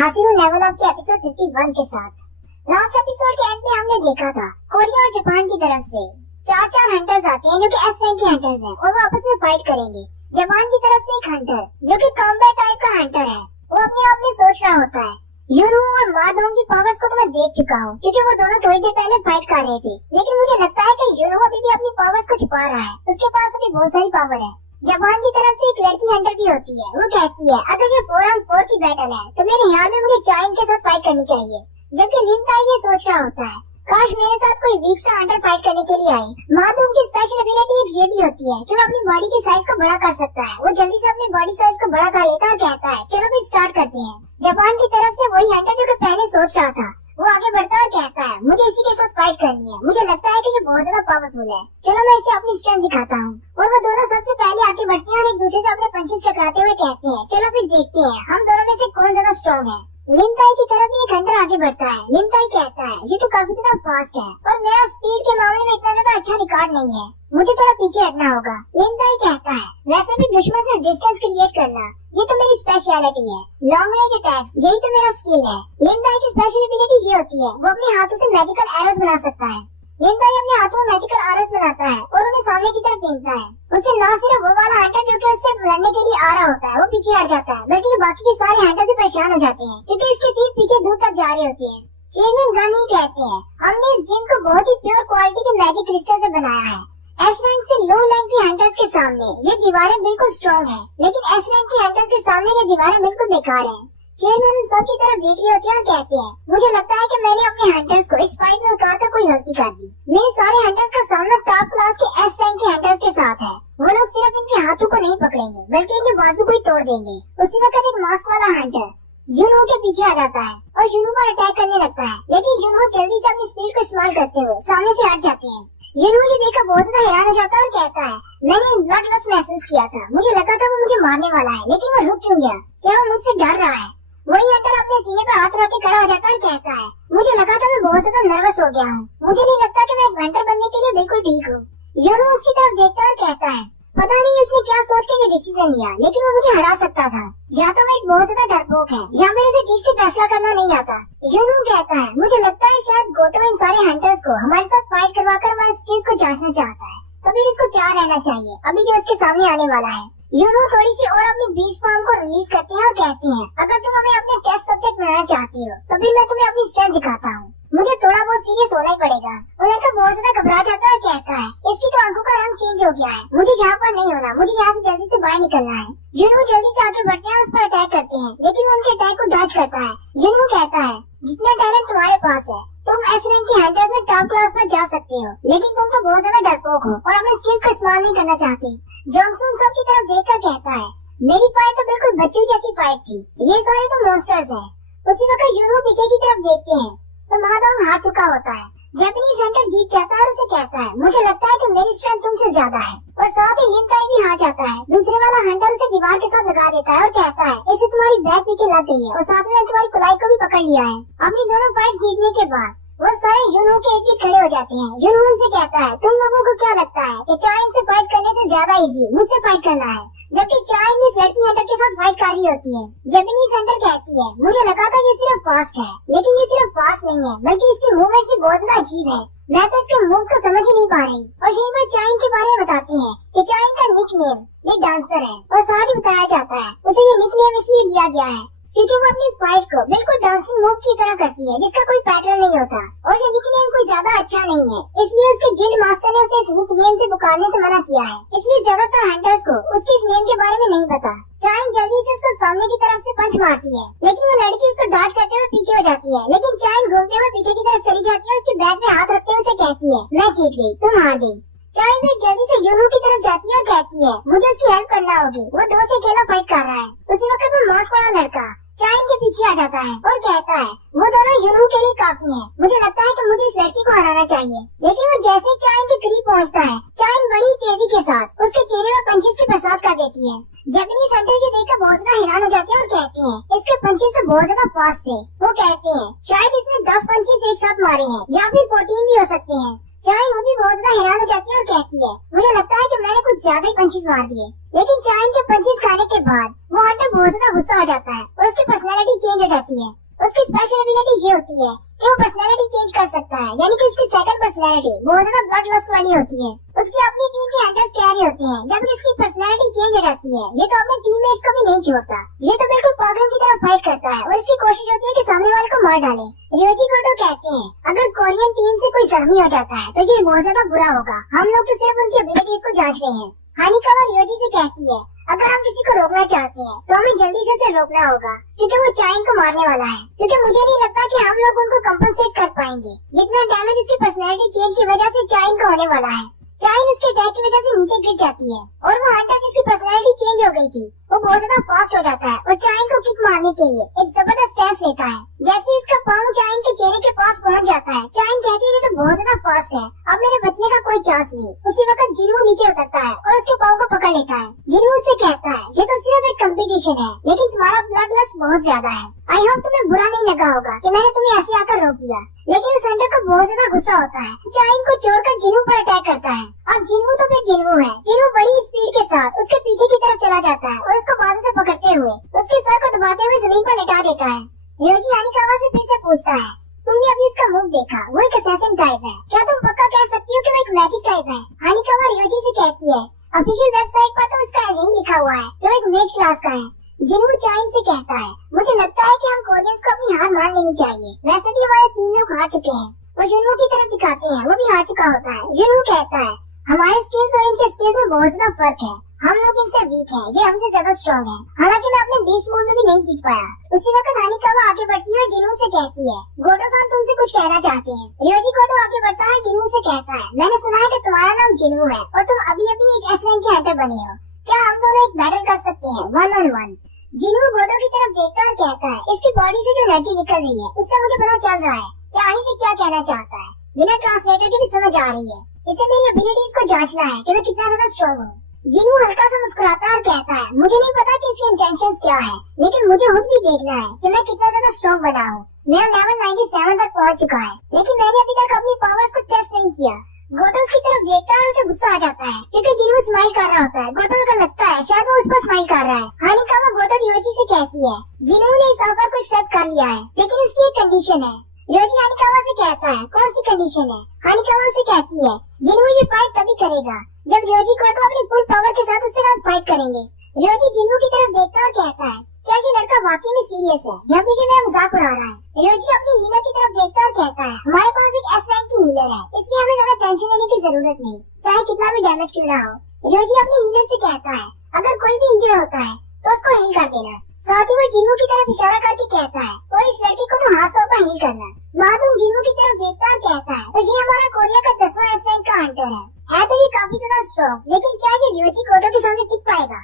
हासिल level up के episode 51 के साथ लास्ट एपिसोड के एंड में हमने देखा था कोरिया और जापान की तरफ से चार हंटर्स आते हैं जो कि एस रैंक के हंटर्स हैं और वो आपस में फाइट करेंगे। जापान की तरफ से एक हंटर जो कि कॉम्बैट टाइप का हंटर है, वो अपने आप में सोच रहा होता है यूनू और मादोंग की पावर्स को तो मैं देख चुका हूँ क्योंकि वो दोनों थोड़ी देर पहले फाइट कर रहे थे, लेकिन मुझे लगता है कि यूनू अभी भी अपनी पावर्स को छुपा रहा है, उसके पास अभी बहुत सारी पावर है। जापान की तरफ से एक लड़की हंटर भी होती है, वो कहती है अगर ये 4-on-4 की बैटल है तो मेरे ख्याल में मुझे चाइन के साथ फाइट करनी चाहिए, जबकि लिंका ये सोच रहा होता है काश मेरे साथ कोई वीक सा हंटर फाइट करने के लिए आए। मादोंग की स्पेशल एबिलिटी एक ये भी होती है कि वो अपनी बॉडी के साइज को बड़ा कर सकता है, वो जल्दी से अपनी बॉडी साइज को बड़ा कर लेता है और कहता है चलो फिर स्टार्ट करते हैं। जापान की तरफ से वही हंटर जो कि पहले सोच रहा था वो आगे बढ़ता है और कहता है मुझे इसी के साथ फाइट करनी है, मुझे लगता है कि ये बहुत ज्यादा पावरफुल है, चलो मैं इसे अपनी स्ट्रेंथ दिखाता हूँ। और वो दोनों सबसे पहले आगे बढ़ते हैं और एक दूसरे से अपने पंचेस टकराते हुए कहते हैं चलो फिर देखते हैं हम दोनों में से कौन ज्यादा स्ट्रॉन्ग है। लिमताई की तरफ एक हंटर आगे बढ़ता है, लिमताई कहता है ये तो काफी ज्यादा फास्ट है और मेरा स्पीड के मामले में इतना ज्यादा अच्छा रिकॉर्ड नहीं है, मुझे थोड़ा पीछे हटना होगा। लिमताई कहता है वैसे भी दुश्मन से डिस्टेंस क्रिएट करना ये तो मेरी स्पेशलिटी है, लॉन्ग रेंज अटैक्स यही तो मेरा स्किल है। लिमताई की स्पेशल एबिलिटी ये होती है वो अपने हाथों से मैजिकल एरोस बना सकता है। लिमताई अपने हाथों में मैजिकल एरोस बनाता है और उन्हें सामने की तरफ फेंकता है, उससे न सिर्फ वो वाला हंटर जो कि उससे लड़ने के लिए आ रहा होता है वो पीछे हट जाता है, बल्कि बाकी के सारे हंटर भी परेशान हो जाते हैं क्योंकि इसके तीर पीछे दूर तक जा रही होती है। चेयरमैन गन ही कहते हैं हमने इस जिम को बहुत ही प्योर क्वालिटी के मैजिक क्रिस्टल से बनाया है। एस रैंक से लो रैंक के हंटर्स के सामने ये दीवारें बिल्कुल स्ट्रॉन्ग है, लेकिन एस रैंक के हंटर्स के सामने ये दीवारें बिल्कुल बेकार है। चेयरमैन सब की तरफ देख रही होती है और कहते हैं मुझे लगता है कि मैंने अपने हंटर्स को इस फाइट में उतार कर कोई गलती कर दी, मेरे सारे हंटर्स का सामना टॉप क्लास के एस रैंक के हंटर्स के साथ है, वो लोग सिर्फ इनके हाथों को नहीं पकड़ेंगे बल्कि इनके बाजू को ही तोड़ देंगे। उसी वक्त एक मास्क वाला हंटर यूनू के पीछे आ जाता है और यूनू पर अटैक करने लगता है, लेकिन यूनू जल्दी से अपनी स्पीड को इस्तेमाल करते हुए सामने से हट जाते हैं। यूनू ये देखकर बहुत ज्यादा हैरान हो जाता है और कहता है मैंने ब्लड लस्ट महसूस किया था, मुझे लगा था वो मुझे मारने वाला है, लेकिन वो रुक क्यों गया, क्या वो मुझसे डर रहा है। वही हंटर अपने सीने पर हाथ रख के खड़ा हो जाता है और कहता है मुझे लगा था मैं बहुत ज्यादा नर्वस हो गया हूँ, मुझे नहीं लगता कि मैं एक हंटर बनने के लिए बिल्कुल ठीक हूँ। यूनू उसकी तरफ देखता है और कहता है पता नहीं उसने क्या सोच के ये डिसीजन लिया, लेकिन वो मुझे हरा सकता था, या तो वो एक बहुत ज्यादा डरपोक है या फिर उसे ठीक से फैसला करना नहीं आता। यूनू कहता है मुझे लगता है शायद गोटो इन सारे हंटर्स को हमारे साथ फाइट करवाकर हमारे स्किल्स को जांचना चाहता है, तो फिर इसको तैयार रहना चाहिए अभी जो इसके सामने आने वाला है। यूनू थोड़ी सी और अपनी बीच फॉर्म को रिलीज करते हैं और कहती हैं अगर तुम हमें अपने टेस्ट सब्जेक्ट बनाना चाहती हो तो फिर मैं तुम्हें अपनी स्ट्रेंथ दिखाता हूँ, मुझे थोड़ा बहुत सीरियस होना ही पड़ेगा। वो लड़का बहुत ज्यादा घबरा जाता है और कहता है इसकी तो आंखों का रंग चेंज हो गया है, मुझे यहाँ पर नहीं होना, मुझे यहाँ से जल्दी से बाहर निकलना है। यूनू जल्दी से आगे बढ़ते हैं उस पर अटैक करते हैं, लेकिन वो उनके अटैक को डॉज करता है। यूनू कहता है जितना टैलेंट तुम्हारे पास है तुम एस रैंक की हंटर्स में टॉप क्लास में जा सकते हो, लेकिन तुम तो बहुत ज्यादा डरपोक हो और अपने स्किल्स को इस्तेमाल नहीं करना चाहते। जोंगसुन सब की तरफ देखकर कहता है मेरी फाइट तो बिल्कुल बच्चों जैसी फाइट थी, ये सारे तो मॉन्स्टर्स हैं। उसी वक्त यूनू पीछे की तरफ देखते हैं तो मादोंग हार चुका होता है। जापानीज हंटर जीत जाता है और उसे कहता है मुझे लगता है कि मेरी स्ट्रेंथ तुमसे ज्यादा है, और साथ ही लिमताई भी हार जाता है। दूसरे वाला हंटर उसे दीवार के साथ लगा देता है और कहता है इससे तुम्हारी बैक पीछे लग गई है और साथ में तुम्हारी कुलाई को भी पकड़ लिया है। अपनी दोनों फाइट्स जीतने के बाद वो सारे यूनू के एक खड़े हो जाते हैं। यूनू उनसे कहता है तुम लोगों को क्या लगता है कि चाइन से फाइट करने से ज्यादा इजी मुझसे फाइट करना है, जबकि चाइन इस लड़की हंटर के साथ फाइट कर रही होती है। जापानीज हंटर कहती है मुझे लगा था ये सिर्फ फास्ट है, लेकिन ये सिर्फ फास्ट नहीं है बल्कि इसकी मूवमेंट भी बहुत ज्यादा अजीब है, मैं तो इसके मूव्स को समझ ही नहीं पा रही। और यहीं पर चाइन के बारे में बताते हैं कि चाइन का निक नेम ये डांसर है, और साथ ही बताया जाता है उसे ये निक नेम इसलिए दिया गया है क्योंकि वो अपनी फाइट को बिल्कुल डांसिंग मूव की तरह करती है जिसका कोई पैटर्न नहीं होता, और ये निक नेम कोई ज्यादा अच्छा नहीं है, इसलिए उसके गिल्ड मास्टर ने उसे इस निक नेम से पुकारने से मना किया है, इसलिए ज्यादातर हंटर्स को उसके इस नेम के बारे में नहीं पता। चाइन जल्दी से उसको सामने की तरफ से पंच मारती है, लेकिन वो लड़की उसको डॉज करते हुए पीछे हो जाती है, लेकिन चाइन घूमते हुए पीछे की तरफ चली जाती है, उसके बैग में हाथ रखते हुए उसे कहती है मैं जीत गई, तुम हार गई। चाइन भी जल्दी से यूनू की तरफ जाती है और कहती है मुझे उसकी हेल्प करना होगी, वो 2 से अकेला फाइट कर रहा है। उसी वक्त वो मास्क वाला लड़का चाइन के पीछे आ जाता है और कहता है वो दोनों यूनू के लिए काफी हैं, मुझे लगता है कि मुझे इस लड़की को हराना चाहिए। लेकिन वो जैसे ही चाइन के करीब पहुंचता है चाइन बड़ी तेजी के साथ उसके चेहरे में पंचेस की बरसात कर देती है। जापानीज हंटर ये देखकर बहुत ज्यादा हैरान हो जाते हैं और कहते हैं इसके पंचेस तो बहुत ज्यादा फास्ट थे। वो कहते हैं शायद इसने 10 पंचेस एक साथ मारे हैं या फिर 14 भी हो सकते हैं। चाइन वो भी बहुत ज्यादा हैरान हो जाती है और कहती है मुझे लगता है कि मैंने कुछ ज्यादा ही पंचेस मार दिए। लेकिन चाइन के पंचेस खाने के बाद वो हंटर बहुत ज्यादा गुस्सा हो जाता है और उसकी पर्सनैलिटी चेंज हो जाती है। उसकी स्पेशल एबिलिटी ये होती है कि वो पर्सनैलिटी चेंज कर सकता है, यानी कि उसकी सेकंड पर्सनैलिटी बहुत ज्यादा ब्लड लस्ट वाली होती है। उसकी अपनी टीम के हंटर्स कैरी होते हैं जब इसकी पर्सनैलिटी चेंज हो जाती है। ये तो अपने टीममेट्स को भी नहीं छोड़ता, ये तो बिल्कुल पागलों की तरह फाइट करता है और इसकी कोशिश होती है कि सामने वाले को मार डाले। रियोजी गोटो कहते हैं अगर कोरियन टीम से कोई जख्मी हो जाता है तो ये बहुत ज्यादा बुरा होगा। हम लोग तो सिर्फ उनकी एबिलिटीज को जांच रहे हैं। हानिकावा रियोजी से कहती है अगर हम किसी को रोकना चाहते हैं तो हमें जल्दी से उसे रोकना होगा क्योंकि वो चाइन को मारने वाला है। क्योंकि मुझे नहीं लगता कि हम लोग उनको कंपनसेट कर पाएंगे जितना डैमेज उसकी पर्सनैलिटी चेंज की वजह से चाइन को होने वाला है। चाइन उसके अटैक की वजह से नीचे गिर जाती है और वो हंटर जिसकी पर्सनैलिटी चेंज हो गई थी वो बहुत ज्यादा फास्ट हो जाता है और चाइन को किक मारने के लिए एक जबरदस्त स्टैंस लेता है। जैसे इसका पाँव चाइन के चेहरे के पास पहुंच जाता है, चाइन कहती है ये तो बहुत ज्यादा फास्ट है, अब मेरे बचने का कोई चांस नहीं। उसी वक्त जिन्हू नीचे उतरता है और उसके पाँव को पकड़ लेता है। जिन्हू उससे कहता है ये तो सिर्फ एक कंपटीशन है लेकिन तुम्हारा ब्लड लस्ट बहुत ज्यादा है। आई होप तुम्हें बुरा नहीं लगा होगा कि मैंने तुम्हें ऐसे आकर रोक दिया। लेकिन उस हंटर को बहुत ज्यादा गुस्सा होता है, चाइन को छोड़कर जिन्हू पर अटैक करता है। अब जिन्हू तो फिर जिन्हू है। जिन्हू बड़ी स्पीड के साथ उसके पीछे की तरफ चला जाता है और उसको बाजू से पकड़ते हुए उसके सर को दबाते हुए जमीन पर लेटा देता है। रियोजी हानिकावा से फिर से पूछता है तुमने अभी उसका मूव देखा, वो एक असैसिन टाइप है, क्या तुम पक्का कह सकती हो कि वो एक मैजिक टाइप है? हानिकावा रियोजी से कहती है ऑफिशियल वेबसाइट पर तो उसका यही लिखा हुआ है कि वो एक मेज क्लास का है। जिन्हू चाइन से कहता है मुझे लगता है कि हम कोरियंस को अपनी हार मान लेनी चाहिए, वैसे भी हमारे 3 लोग हार चुके हैं। वो जुनू की तरफ दिखाते हैं, वो भी हार चुका होता है। जुनू कहता है हमारे स्किल्स और इनके स्किल्स में बहुत ज्यादा फर्क है, हम लोग इनसे वीक हैं, ये हमसे ज्यादा स्ट्रॉन्ग है। हालांकि मैं अपने बीच मोड में भी नहीं जीत पाया। उसी वक्त हानिकावा आगे बढ़ती है और जिन्हू से कहती है गोटो-सान तुमसे कुछ कहना चाहते हैं। रियोजी गोटो आगे बढ़ता है, जिन्हू से कहता है मैंने सुना है कि तुम्हारा नाम जिन्हू है और तुम अभी अभी एक एस रैंक के हंटर बने हो, क्या हम दोनों एक बैटल कर सकते हैं 1-on-1? जिन्हू गोटो की तरफ देखता है और कहता है इसकी बॉडी से जो एनर्जी निकल रही है उससे मुझे पता चल रहा है कि आयुष क्या कहना चाहता है। बिना ट्रांसलेटर के भी समझ आ रही है, इसे मेरी एबिलिटीज को जांचना है कि मैं कितना ज्यादा स्ट्रॉन्ग हूँ। जिन्हू हल्का सा मुस्कुराता है और कहता है मुझे नहीं पता कि इसकी इंटेंशंस क्या है, लेकिन मुझे खुद भी देखना है कि मैं कितना ज्यादा स्ट्रॉन्ग बना हूँ। मेरा लेवल 97 तक पहुँच चुका है लेकिन मैंने अभी तक अपनी पावर्स को टेस्ट नहीं किया। गोटो उसकी तरफ देखता है और उसे गुस्सा आ जाता है क्योंकि जिन्हू स्माइल कर रहा होता है। गोटो को लगता है शायद वो उस पर स्माइल कर रहा है। हानिकावा गोटो रियोजी से कहती है जिन्हू ने इस ऑफर को एक्सेप्ट कर लिया है लेकिन उसकी एक कंडीशन है। रियोजी हानिकावा से कहता है कौन सी कंडीशन है? हानिकावा से कहती है जिन्हू ये फाइट तभी करेगा जब रियोजी गोटो अपनी फुल पावर के साथ उसके साथ फाइट करेंगे। रियोजी जिन्हू की तरफ देखता है और कहता है क्या ये लड़का वाकई में सीरियस है या पीछे मेरा मजाक उड़ा रहा है? रियोजी अपनी हीलर की तरफ देखता है और कहता है हमारे पास एक एस रैंक की हीलर है, इसलिए हमें ज्यादा टेंशन लेने की जरूरत नहीं, चाहे कितना भी डैमेज क्यों ना हो। रियोजी अपनी हीलर से कहता है अगर कोई भी इंजर होता है तो उसको हील कर देना। साथ ही वो जिन्हू की तरफ इशारा करके कहता है और इस लड़के को तो हाथ सौंपा हील करना। माधुम जिन्हू की तरफ देखता है और कहता है तो ये हमारा कोरिया का 10वां एस रैंक का हंटर है तो ये काफी ज्यादा स्ट्रॉन्ग, लेकिन क्या ये रियोजी गोटो के सामने टिक पाएगा?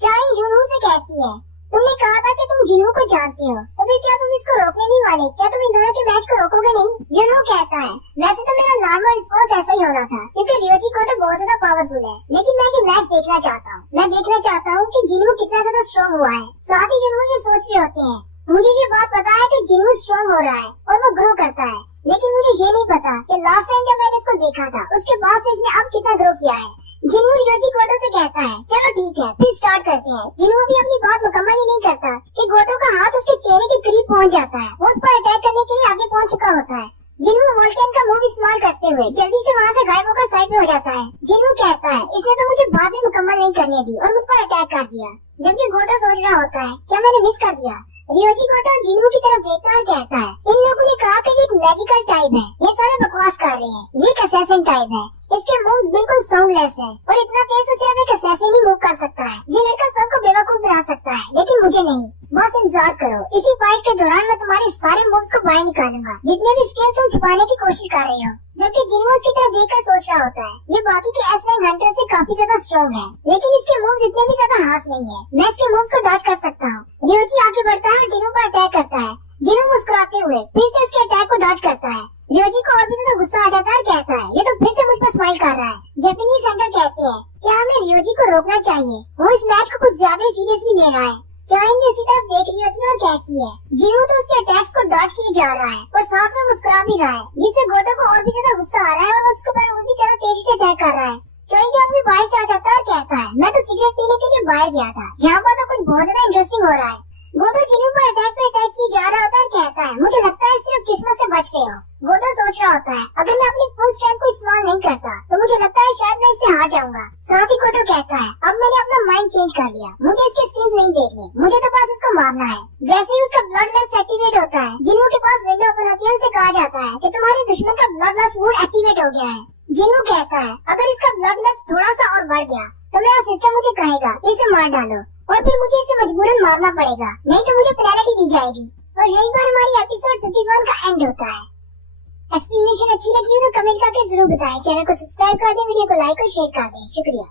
चाइन जुनू से कहती है तुमने कहा था कि तुम जिन्हू को जानते हो, तो फिर क्या तुम इसको रोकने नहीं वाले? क्या तुम इन दोनों के मैच को रोकोगे नहीं? जुनू कहता है वैसे तो मेरा नॉर्मल रिस्पॉन्स ऐसा ही होना था क्योंकि रियोजी गोटो बहुत ज्यादा पावरफुल है, लेकिन मैं ये मैच देखना चाहता हूँ। मैं देखना चाहता हूँ कि जिन्हू कितना ज्यादा स्ट्रॉन्ग हुआ है। साथ ही जुनू ये सोच रहे होते हैं मुझे ये बात पता है कि जिन्हू स्ट्रॉन्ग हो रहा है और वो ग्रो करता है, लेकिन मुझे ये नहीं पता कि लास्ट टाइम जब मैंने इसको देखा था उसके बाद से इसने अब कितना ग्रो किया है। जिन्हू रियोजी गोटो से कहता है चलो ठीक है फिर स्टार्ट करते हैं। जिन्हू भी अपनी बात मुकम्मल ही नहीं करता कि गोटो का हाथ उसके चेहरे के करीब पहुंच जाता है, वो उस पर अटैक करने के लिए आगे पहुंच चुका होता है। जिन्हू वोल्केन का मूव इस्तेमाल करते हुए जल्दी से वहाँ से गायब होकर साइड में हो जाता है। जिन्हू कहता है इसने तो मुझे बात भी मुकम्मल नहीं करने दी और मुझ पर अटैक कर दिया, जबकि गोटो सोच रहा होता है क्या मैंने मिस कर दिया। रियोजी गोटो जिन्हू की तरफ देखता है कहता है इन लोगों ने कहा कि ये एक मैजिकल टाइप है, ये सारे बकवास कर रहे हैं, ये एक असैसिन टाइप है, इसके मूव्स बिल्कुल साउंडलेस हैं और इतना तेज तो सिर्फ एक असैसिन ही मूव कर सकता है। ये लड़का सबको बेवकूफ बना सकता है लेकिन मुझे नहीं। बस इंतजार करो, इसी फाइट के दौरान मैं तुम्हारे सारे मूव्स को बाहर निकालूंगा, जितने भी स्किल्स तुम छुपाने की कोशिश कर रहे हो। जबकि जिन्हू उसकी तरफ देखकर सोच रहा होता है ये बाकी के एस रैंक हंटर से काफी ज्यादा स्ट्रॉन्ग है, लेकिन इसके मूव्स इतने भी ज्यादा खास नहीं है, मैं इसके मूव्स को डॉज कर सकता हूँ। रियोजी आगे बढ़ता है और जिन्हू पर अटैक करता है। जिन्हू मुस्कुराते हुए फिर से उसके अटैक को डॉज करता है। रियोजी को और भी ज्यादा गुस्सा आ जाता है और कहता है ये तो फिर से मुझ पर स्माइल कर रहा है। जापानीज हंटर कहते हैं क्या हमें रियोजी को रोकना चाहिए, वो इस मैच को कुछ ज्यादा ही सीरियसली ले रहा है। चाइन भी उसी तरफ देख रही होती है और कहती है जिन्हों तो उसके अटैक्स को डॉज किए जा रहा है और साथ में मुस्कुरा भी रहा है, जिससे गोटो को और भी ज्यादा गुस्सा आ रहा है और उसके ऊपर और भी ज्यादा तेजी से अटैक कर रहा है। चोई जॉन भी बाहर से आ जाता है और कहता है मैं तो सिगरेट पीने के लिए बाहर गया था, यहाँ पर तो कुछ बहुत ज्यादा इंटरेस्टिंग हो रहा है। गोटो जिन्हों पर अटैक पे अटैक किए जा रहा होता है और कहता है मुझे लगता है सिर्फ किस्मत से बच रहे हो। गोटो सोच रहा होता है अगर मैं अपनी फुल स्ट्रेंथ को इस्तेमाल नहीं करता तो मुझे लगता है शायद मैं इससे हार जाऊंगा। साथ ही गोटो कहता है अब मैंने अपना माइंड चेंज कर लिया, मुझे इसके स्किल्स नहीं देखने, मुझे तो बस इसको मारना है। जैसे ही उसका ब्लड लस्ट एक्टिवेट होता है, जिन्हों के पास विंडो ओपन होती है, उसे कहा जाता है कि तुम्हारे दुश्मन का ब्लड लस्ट मोड एक्टिवेट हो गया है। जिन्हों कहता है अगर इसका ब्लड लस्ट थोड़ा सा और बढ़ गया तो मेरा सिस्टम मुझे कहेगा इसे मार डालो और फिर मुझे इसे मजबूरन मारना पड़ेगा, नहीं तो मुझे पेनल्टी दी जाएगी। और यहीं पर हमारी एपिसोड 51 का एंड होता है। एक्सप्लेनेशन अच्छी लगी हो तो कमेंट करके जरूर बताएं। चैनल को सब्सक्राइब कर दें, वीडियो को लाइक और शेयर कर दें। शुक्रिया।